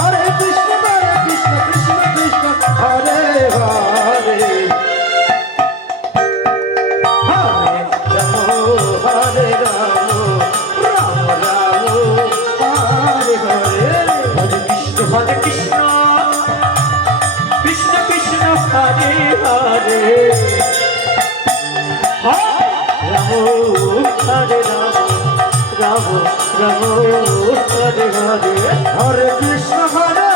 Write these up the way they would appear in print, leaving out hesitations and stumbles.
Hare Krishna Krishna Krishna Hare Hare Hare Rama Hare Rama Rama Hare Hare Hare Krishna Krishna Krishna Hare Hare Hare Rama Hare Rama Rama Hare Hare Hare Krishna Hare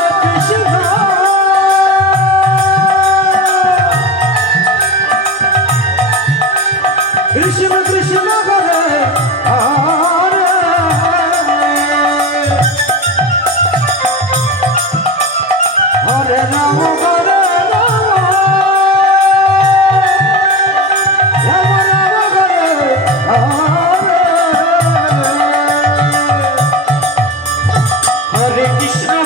Krishna Krishna Hare Hare Hare Rama Hare Rama Rama Rama Hare Hare Hare Krishna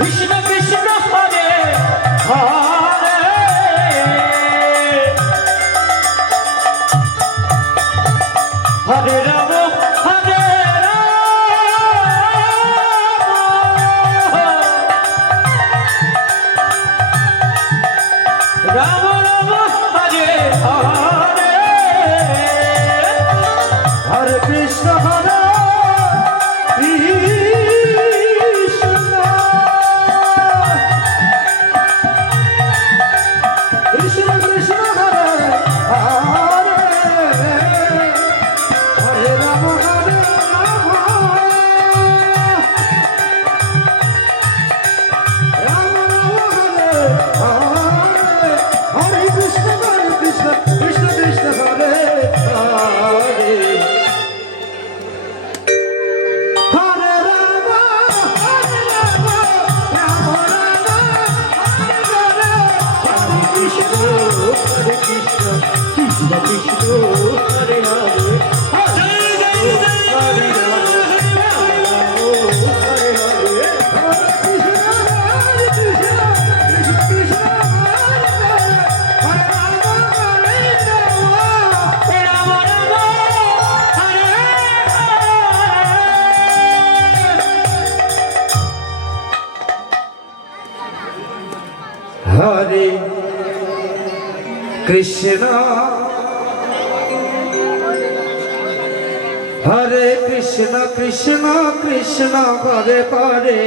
Krishna Krishna Hare Hare Hare Rama Hare Rama Rama Rama Hare Hare Hare Krishna Krishna Krishna Hare Hare Hare Rama Hare Hare Hare Krishna Krishna Krishna Hare Hare Hare Rama Hare Rama Rama Rama Hare Hare Krishna Hare Krishna Krishna Krishna Hare Hare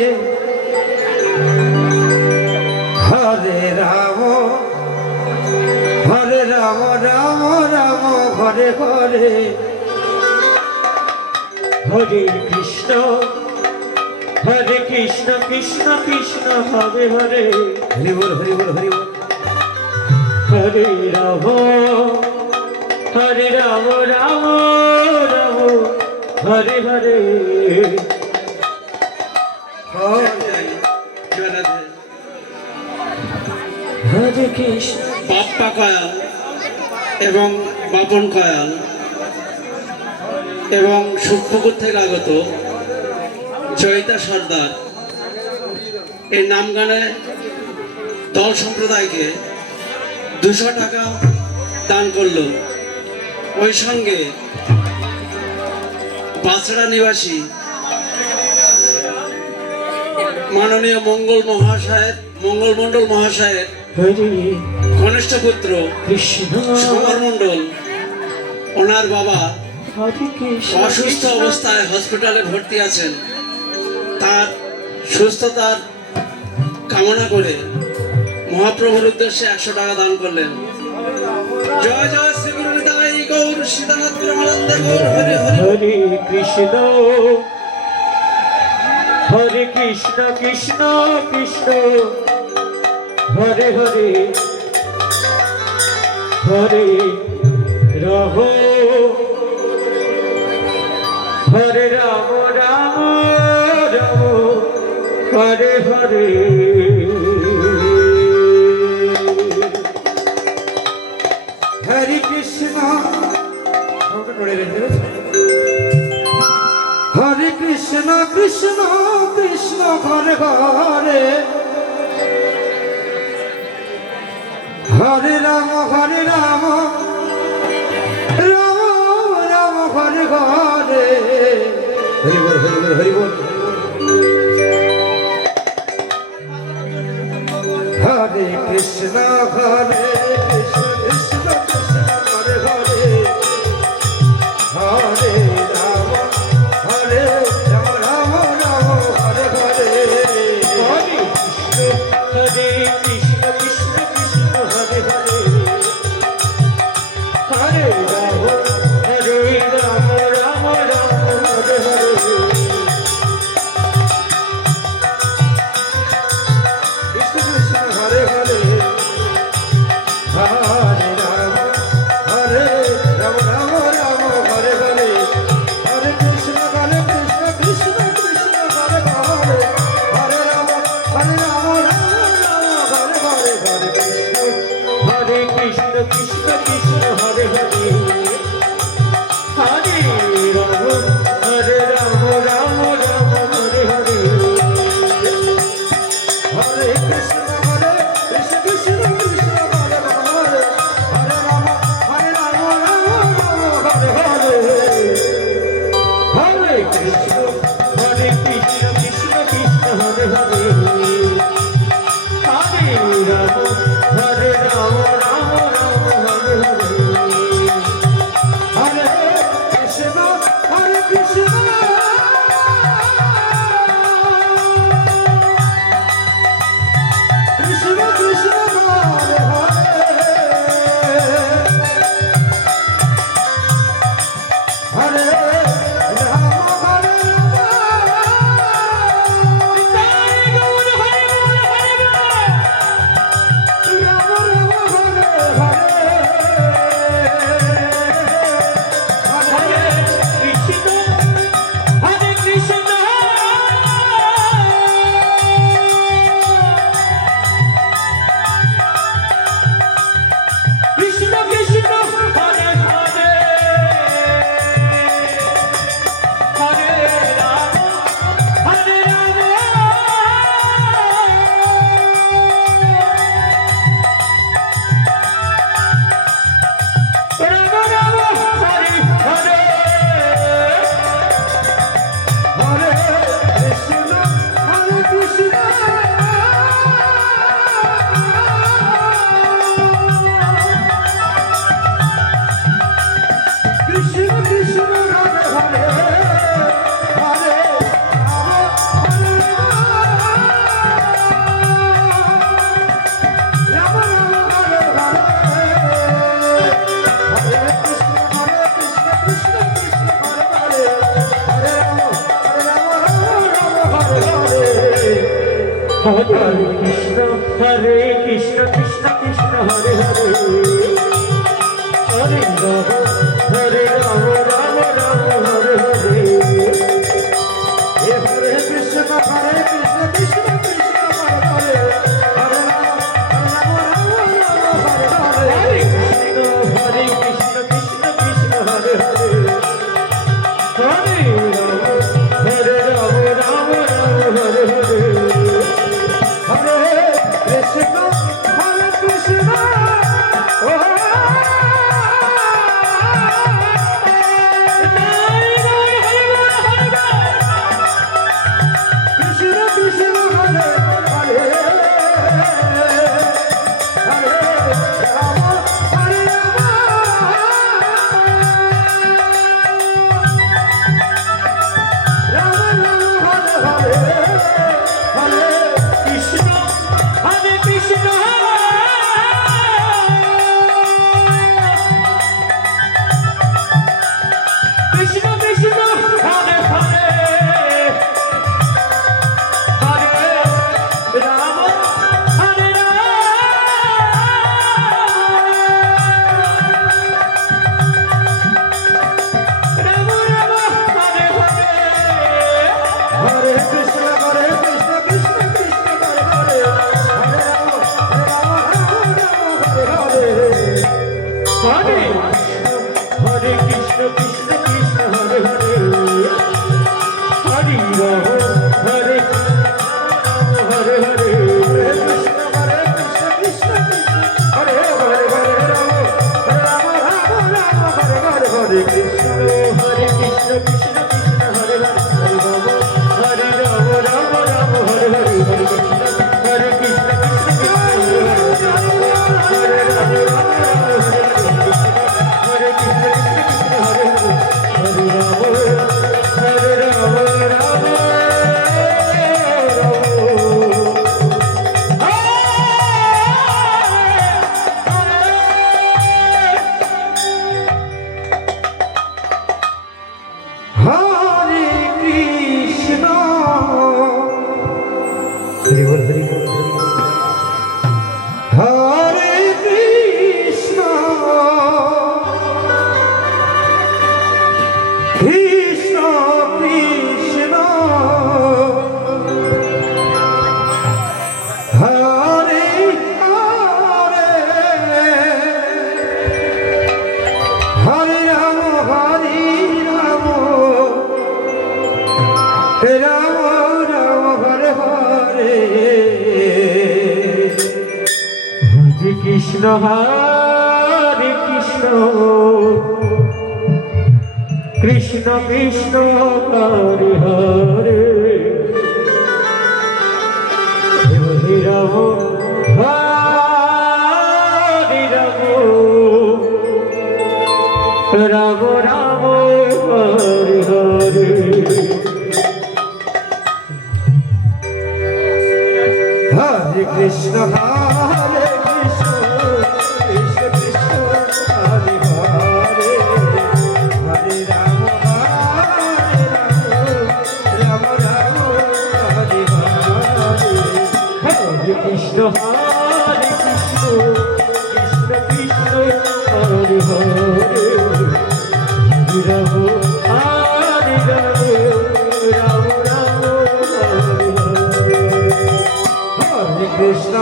Hare Rama Hare Rama Rama Rama Hare Hare Hare Krishna Krishna Krishna Hare Hare Hare Bol Hare Bol Hare Bol Hare Rama Rama Rama Hare Hare Hare Krishna Bappa Kayal এবং বাপন কয়াল এবং সুখপুকুর থেকে আগত জয়িতা সর্দার এই নাম গানে দল সম্প্রদায়কে 200 টাকা দান করলো। ওই সঙ্গে বাঁচড়া নিবাসী মাননীয় মঙ্গল মণ্ডল মহাশয়ের কনিষ্ঠ পুত্র সমর মণ্ডল, ওনার বাবা অসুস্থ অবস্থায় হসপিটালে ভর্তি আছেন। তার সুস্থতার কামনা করে মহাপ্রভুর উদ্দেশ্যে 100 টাকা দান করলেন। জয় জয় শ্রী গুরু নিতাই গৌর সীতানাথ প্রেমানন্দ গৌর হরে হরে। হরে কৃষ্ণ হরে কৃষ্ণ কৃষ্ণ কৃষ্ণ হরে হরে হরে রাম হরে রাম রাম রাম হরে হরে হরে কৃষ্ণ হরে কৃষ্ণ কৃষ্ণ কৃষ্ণ হরে ঘরে হরে রাম হরে রাম রাম রাম হরে ঘরে হরি বল হরি বল হরি বল হরে কৃষ্ণ হরে কৃষ্ণ কৃষ্ণ কৃষ্ণ হরে হরে হরে রাম হরে রাম রাম রাম হরে হরে হরে কৃষ্ণ কৃষ্ণ কৃষ্ণ হরে হরে হরে রাম হরে রাম রাম রাম হরে হরে কৃষ্ণ কৃষ্ণ হরে হরে হরে রাম হরে রাম রাম রাম হরে হরে হরে কৃষ্ণ কৃষ্ণ কৃষ্ণ হরে হরে হরে রাম রাম রাম হরে হরে হরে কৃষ্ণ কৃষ্ণ কৃষ্ণ হরে হরে হরে রাম রাম রাম হরে হরে হরে কৃষ্ণ কৃষ্ণ কৃষ্ণ হরে হরে হরে রাম রাম হরে হরে হরে কৃষ্ণ কৃষ্ণ কৃষ্ণ হরে হরে হরে রাম হরে রাম রাম রাম হরে হরে হরে কৃষ্ণ কৃষ্ণ কৃষ্ণ কৃষ্ণ হরে হরে হরে রাম হরে কৃষ্ণ কৃষ্ণ হরে হরে হরে রাম হরে রাম রাম রাম হরে হরে হরে কৃষ্ণ কৃষ্ণ কৃষ্ণ কৃষ্ণ হরে হরে হরে রাম হরে রাম রাম হরে হরে হরে কৃষ্ণ কৃষ্ণ কৃষ্ণ হরে হরে হরে রাম রাম হরে হরে হরে কৃষ্ণ কৃষ্ণ কৃষ্ণ হরে হরে হরে রাম হরে রাম রাম রাম হরে হরে হরে কৃষ্ণ কৃষ্ণ কৃষ্ণ হরে হরে হরে রাম রাম রাম হরে হরে হরে কৃষ্ণ কৃষ্ণ কৃষ্ণ হরে হরে হরে রাম রাম রাম হরে হরে হরে কৃষ্ণ কৃষ্ণ কৃষ্ণ কৃষ্ণ হরে হরি বল হরি বল হরে কৃষ্ণ কৃষ্ণ কৃষ্ণ হরে হরে হরে রাম রাম রাম হরে হরে হরে কৃষ্ণ কৃষ্ণ কৃষ্ণ হরে হরে হরে রাম রাম রাম হরে হরে হরে কৃষ্ণ কৃষ্ণ কৃষ্ণ হরে হরে হরে রাম রাম রাম হরে হরে হরে কৃষ্ণ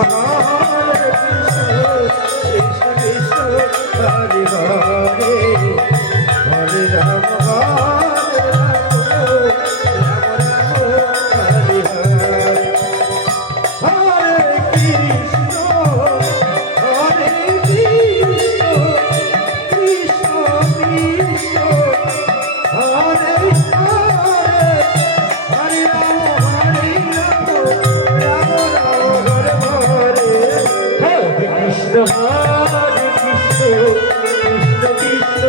কৃষ্ণ কৃষ্ণ হরে হরে হরে রাম রাম রাম হরে হরে হরে কৃষ্ণ কৃষ্ণ কৃষ্ণ হরে হরে হরে রাম রাম হরে হরে হরে কৃষ্ণ কৃষ্ণ কৃষ্ণ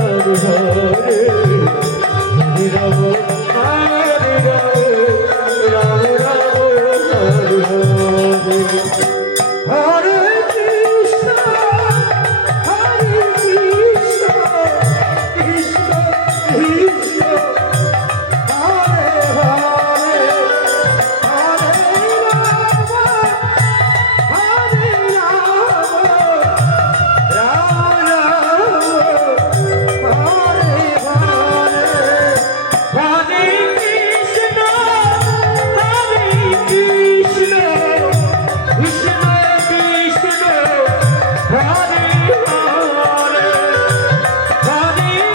হরে হরে হরে রাম রাম হরে হরে কৃষ্ণ কৃষ্ণ কৃষ্ণ হরে হরে হরে রাম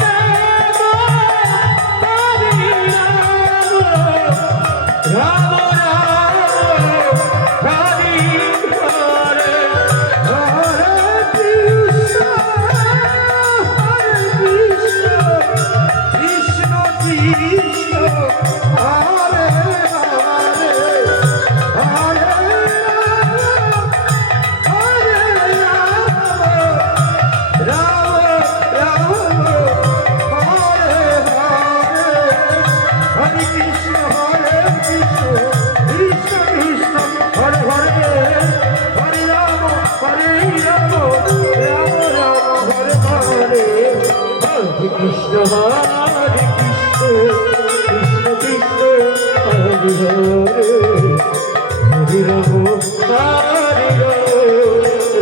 রাম হরে হরে হরে কৃষ্ণ কৃষ্ণ কৃষ্ণ হরে হরে হরে রাম কৃষ্ণ হরে কৃষ্ণ কৃষ্ণ কৃষ্ণ হরে হরে হরে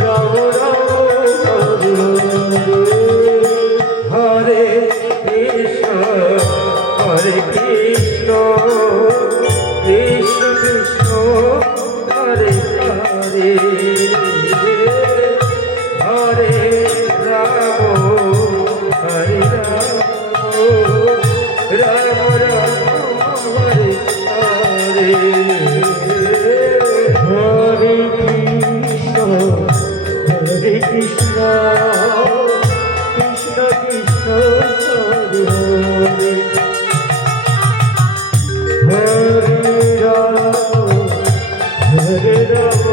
রাম রাম রাম হরে হরে কৃষ্ণ কৃষ্ণ কৃষ্ণ হরে হরে হরে রাম হরে রাম রাম রাম হরে হরে হরে কৃষ্ণ কৃষ্ণ কৃষ্ণ হরে হরে হরে রাম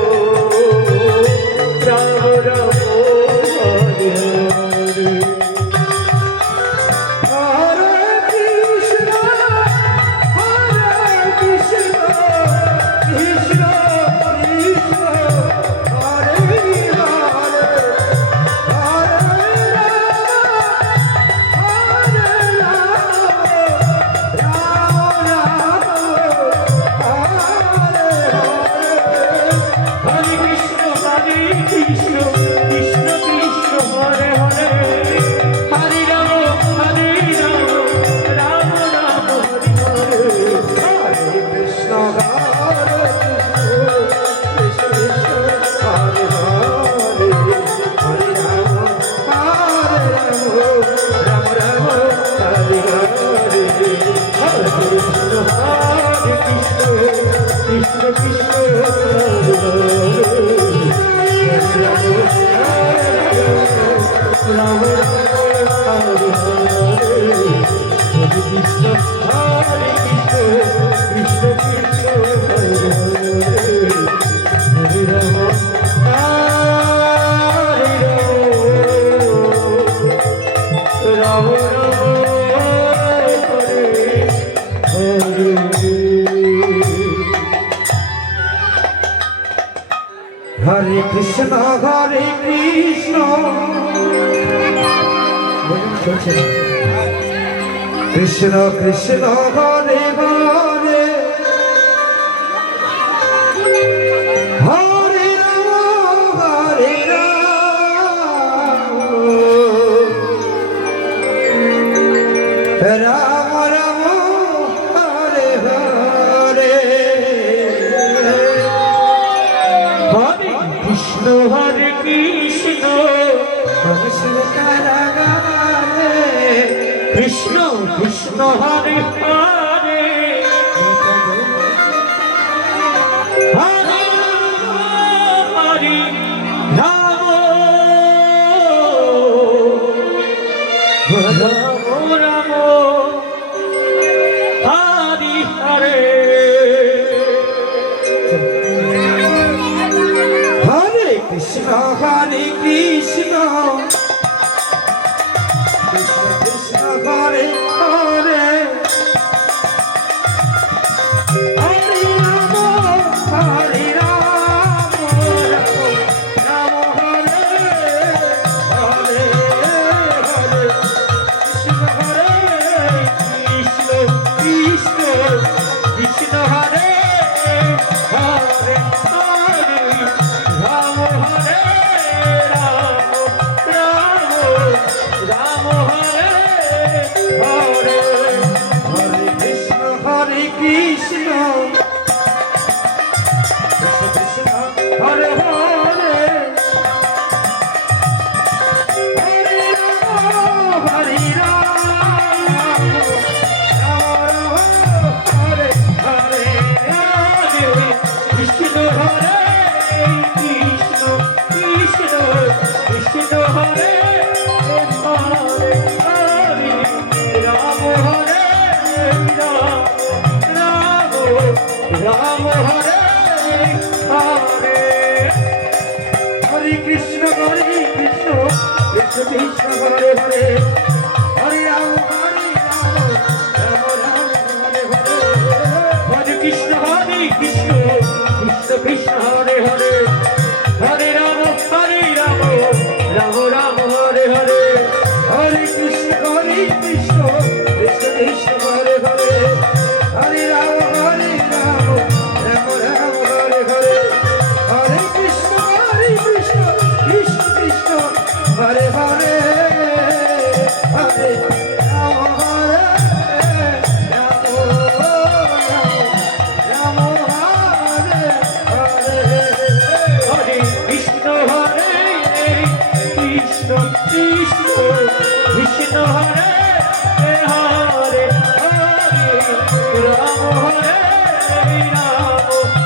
রাম রাম হরে হরে হরে কৃষ্ণ রাম কৃষ্ণ হরে কৃষ্ণ কৃষ্ণ হরে রাম রাম হরে কৃষ্ণ কৃষ্ণ কৃষ্ণ হরে হরে হরে রাম রাম রাম হরে হরে হরে কৃষ্ণ কৃষ্ণ কৃষ্ণ হরে হরে হরে হরে রাম রাম রাম হরে হরে হরে কৃষ্ণ হরে হরে হরে রাম হরে রাম রাম হরে হরে হরে কৃষ্ণ হরে কৃষ্ণ কৃষ্ণ কৃষ্ণ হরে হরে হরে রাম হরে রাম রাম রাম হরে হরে হরে কৃষ্ণ কৃষ্ণ কৃষ্ণ হরে হরে হরে রাম হরে রাম হরে হরে হরে কৃষ্ণ হরে কৃষ্ণ কৃষ্ণ কৃষ্ণ হরে হরে হরে রাম হরে রাম রাম রাম হরে হরে হরে কৃষ্ণ কৃষ্ণ কৃষ্ণ হরে হরে হরে রাম রাম রাম হরে হরে হরে কৃষ্ণ কৃষ্ণ কৃষ্ণ কৃষ্ণ হরে হরে হরে রাম রাম রাম হরে হরে হরে কৃষ্ণ কৃষ্ণ কৃষ্ণ কৃষ্ণ হরে হরে হরে রাম রাম রাম হরে হরে হরে কৃষ্ণ কৃষ্ণ কৃষ্ণ কৃষ্ণ হরে হরে হরে রাম হরে রাম রাম হরে হরে হরে কৃষ্ণ কৃষ্ণ কৃষ্ণ কৃষ্ণ হরে হরে হরে রাম হরে রাম রাম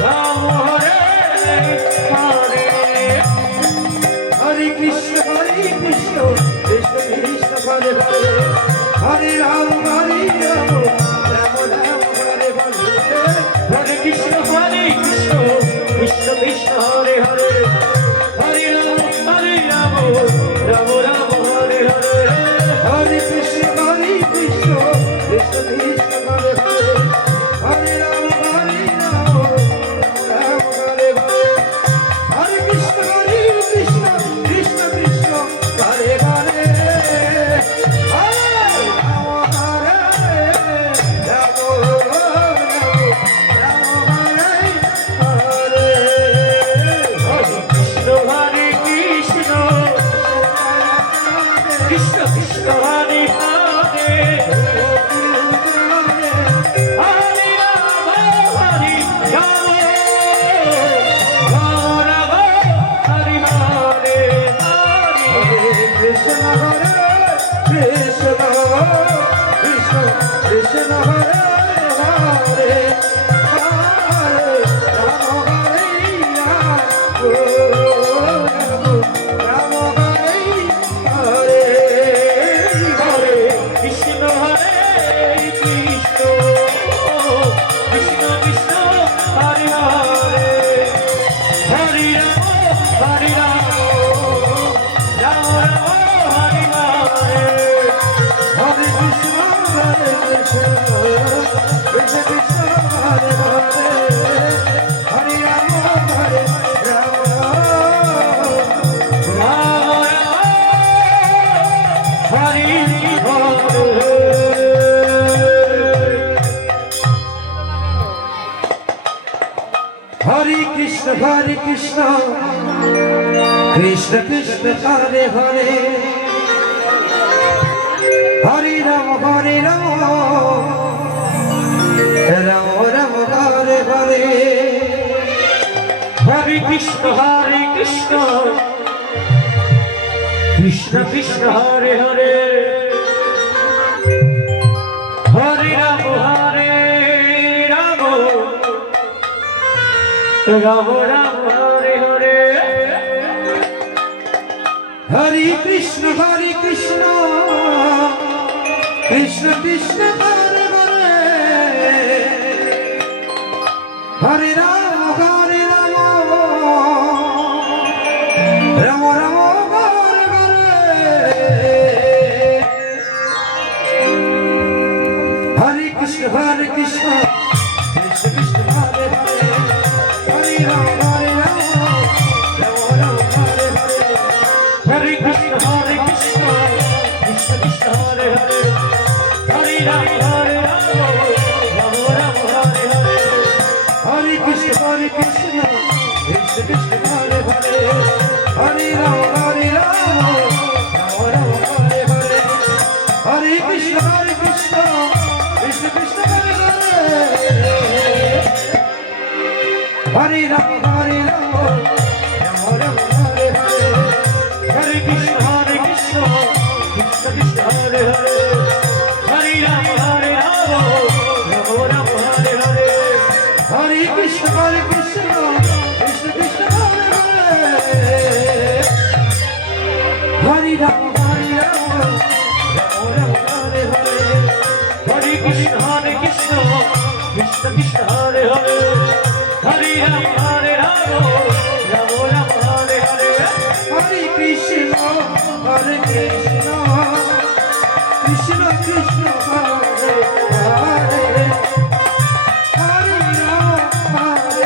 রাম হরে হরে হরে কৃষ্ণ কৃষ্ণ কৃষ্ণ কৃষ্ণ হরে হরে হরে রাম রাম রাম হরে হরে হরে কৃষ্ণ কৃষ্ণ কৃষ্ণ কৃষ্ণ হরে হরে হরে রাম রাম রাম হরে হরে হরে কৃষ্ণ কৃষ্ণ কৃষ্ণ কৃষ্ণ হরে হরে হরে রাম রাম রাম হরে হরে হরে কৃষ্ণ কৃষ্ণ কৃষ্ণ কৃষ্ণ হরে হরে হরে রাম রাম হরে হরে কৃষ্ণ কৃষ্ণ কৃষ্ণ হরে হরে হরে রাম রাম হরে হরে হরে কৃষ্ণ কৃষ্ণ কৃষ্ণ কৃষ্ণ হরে হরে হরে কৃষ্ণ কৃষ্ণ কৃষ্ণ হরে হরে হরে রাম রাম রাম হরে হরে হরে কৃষ্ণ কৃষ্ণ কৃষ্ণ হরে হরে হরে রাম রাম রাম হরে হরে হরে কৃষ্ণ কৃষ্ণ কৃষ্ণ হরে হরে হরে রাম রাম রাম হরে হরে হরে কৃষ্ণ হরে কৃষ্ণ কৃষ্ণ হরে হরে হরে রাম রাম রাম হরে হরে হরে কৃষ্ণ কৃষ্ণ কৃষ্ণ হরে হরে হরে রাম রাম রাম হরে হরে হরে কৃষ্ণ কৃষ্ণ কৃষ্ণ হরে হরে হরে রাম রাম হরে হরে হরে কৃষ্ণ কৃষ্ণ কৃষ্ণ হরে হরে হরে রাম রাম হরে হরে হরে কৃষ্ণ কৃষ্ণ কৃষ্ণ হরে হরে হরে রাম রাম রাম হরে হরে হরে কৃষ্ণ কৃষ্ণ কৃষ্ণ হরে হরে হরে রাম রাম হরে হরে হরে কৃষ্ণ কৃষ্ণ কৃষ্ণ হরে হরে হরে রাম রাম রাম হরে হরে হরে কৃষ্ণ কৃষ্ণ কৃষ্ণ হরে হরে হরে রাম রাম রাম হরে হরে হরে কৃষ্ণ কৃষ্ণ কৃষ্ণ হরে হরে হরে রাম হরে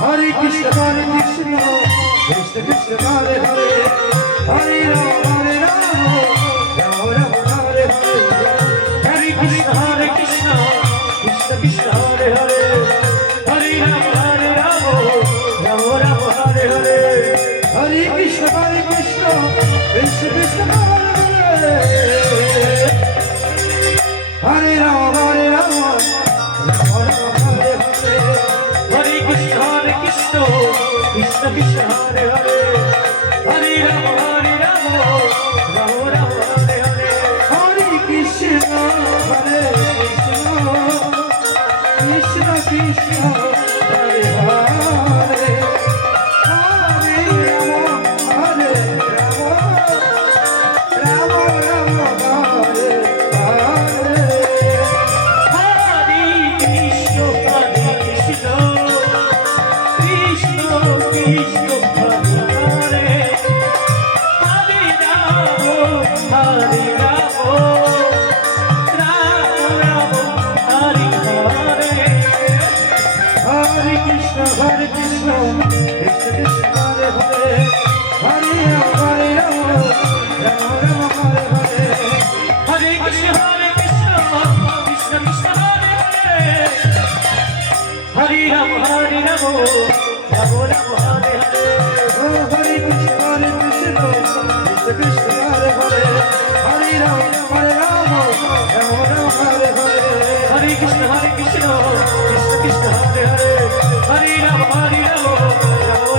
হরে কৃষ্ণ হরে কৃষ্ণ কৃষ্ণ কৃষ্ণ হরে হরে হরে রাম হরে রাম হরে হরে হরে কৃষ্ণ কৃষ্ণ কৃষ্ণ হরে হরে হরে রাম রাম হরে হরে হরে কৃষ্ণ কৃষ্ণ কৃষ্ণ হরে হরে হরে রাম রাম হরে হরে হরে কৃষ্ণ কৃষ্ণ কৃষ্ণ হরে হরে হরে রাম রাম হরে হরে হরে কৃষ্ণ কৃষ্ণ কৃষ্ণ হরে হরে হরে রাম রাম হরে হরে হরে কৃষ্ণ কৃষ্ণ কৃষ্ণ হরে হরে হরে রাম রাম রাম হরে হরে হরে কৃষ্ণ কৃষ্ণ কৃষ্ণ কৃষ্ণ হরে হরে হরে রাম হরে রাম রাম হরে হরে হরে কৃষ্ণ কৃষ্ণ কৃষ্ণ হরে হরে হরে রাম রাম রাম হরে হরে হরে কৃষ্ণ কৃষ্ণ কৃষ্ণ হরে হরে হরে রাম রাম রাম হরে হরে হরে কৃষ্ণ কৃষ্ণ হরে হরে হরে রাম রাম হরে হরে হরে কৃষ্ণ কৃষ্ণ কৃষ্ণ হরে হরে হরে রাম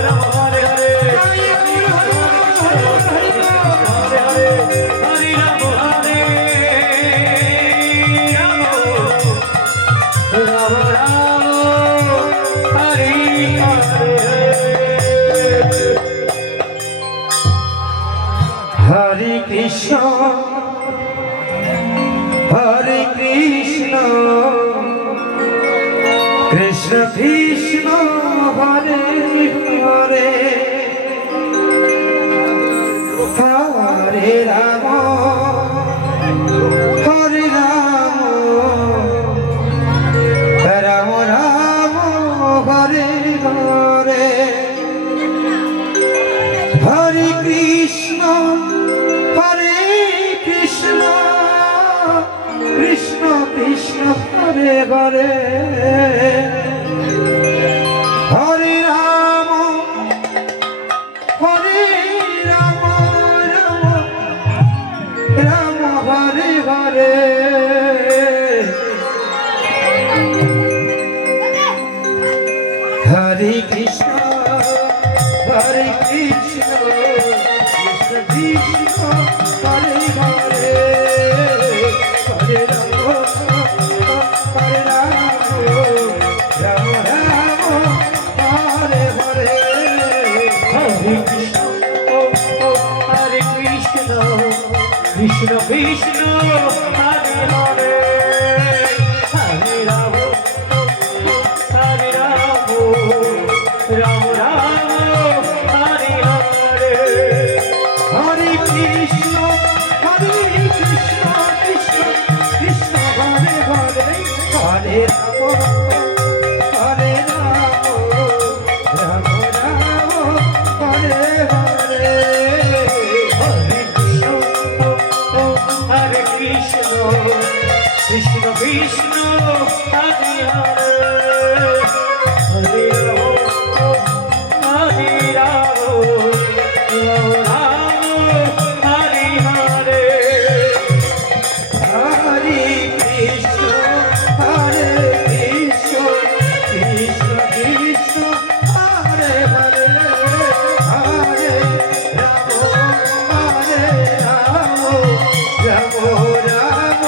রাম হরে হরে হরে রাম রাম রাম হরে হরে কৃষ্ণ হরে কৃষ্ণ কৃষ্ণ কৃষ্ণ হরে হরে হরে রাম হরে রাম রাম রাম হরে হরে হরে কৃষ্ণ কৃষ্ণ কৃষ্ণ হরে হরে হরে রাম রাম রাম হরে হরে হরে কৃষ্ণ কৃষ্ণ কৃষ্ণ হরে হরে হরে রাম রাম রাম হরে হরে হরে কৃষ্ণ হরে কৃষ্ণ কৃষ্ণ কৃষ্ণ হরে হরে হরে রাম রাম রাম হরে হরে হরে কৃষ্ণ কৃষ্ণ কৃষ্ণ হরে হরে হরে রাম রাম রাম হরে হরে হরে কৃষ্ণ কৃষ্ণ কৃষ্ণ হরে হরে হরে রাম রাম হরে হরে হরে কৃষ্ণ কৃষ্ণ কৃষ্ণ হরে হরে হরে রাম রাম রাম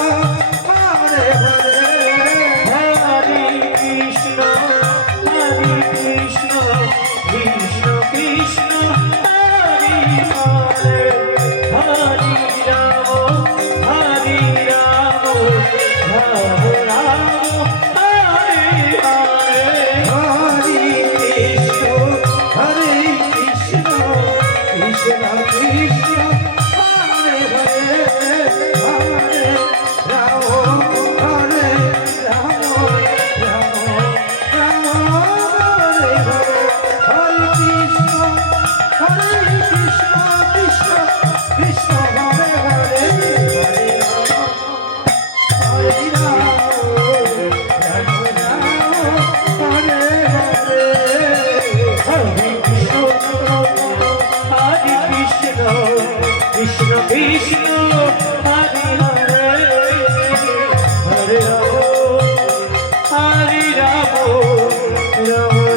হরে হরে হরে কৃষ্ণ কৃষ্ণ কৃষ্ণ হরে হরে হরে রাম রাম রাম হরে হরে হরে কৃষ্ণ কৃষ্ণ কৃষ্ণ হরে হরে হরে রাম রাম রাম হরে হরে হরে কৃষ্ণ কৃষ্ণ কৃষ্ণ হরে হরে হরে রাম রাম রাম হরে হরে হরে কৃষ্ণ কৃষ্ণ কৃষ্ণ হরে হরে হরে রাম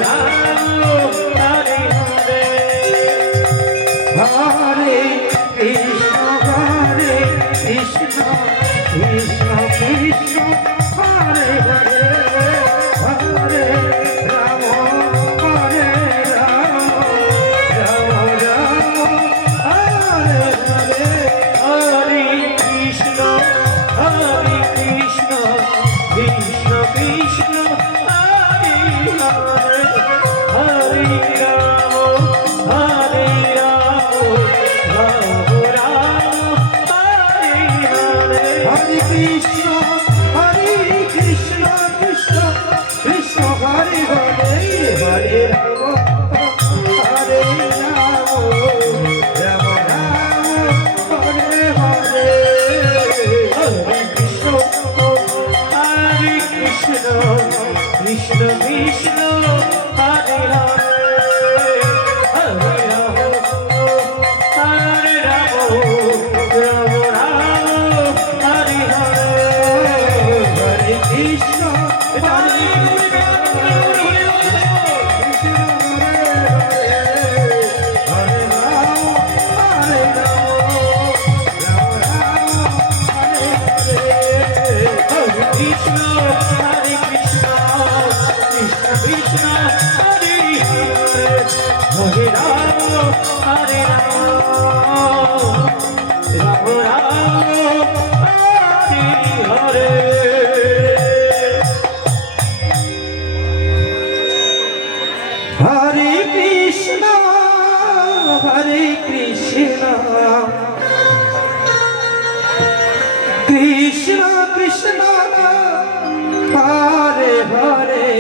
রাম রাম হরে হরে হরে কৃষ্ণ কৃষ্ণ কৃষ্ণ হরে হরে হরে রাম রাম রাম হরে হরে হরে কৃষ্ণ কৃষ্ণ কৃষ্ণ হরে হরে হরে রাম রাম হরে হরে হরে কৃষ্ণ কৃষ্ণ কৃষ্ণ হরে হরে হরে রাম রাম হরে হরে হরে কৃষ্ণ কৃষ্ণ কৃষ্ণ হরে হরে হরে রাম রাম হরে হরে হরে কৃষ্ণ হরে কৃষ্ণ হরে কৃষ্ণ কৃষ্ণ কৃষ্ণ হরে হরে হরে রাম রাম রাম হরি হরে হরে কৃষ্ণ কৃষ্ণ কৃষ্ণ হরে হরে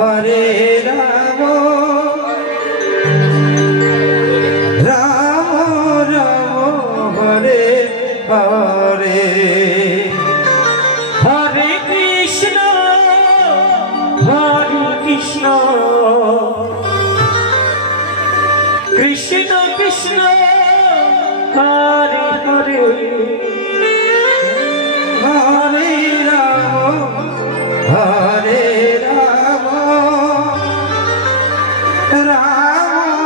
হরে রাম রাম রাম হরে হরে হরে কৃষ্ণ কৃষ্ণ কৃষ্ণ হরে হরে হরে রাম হরে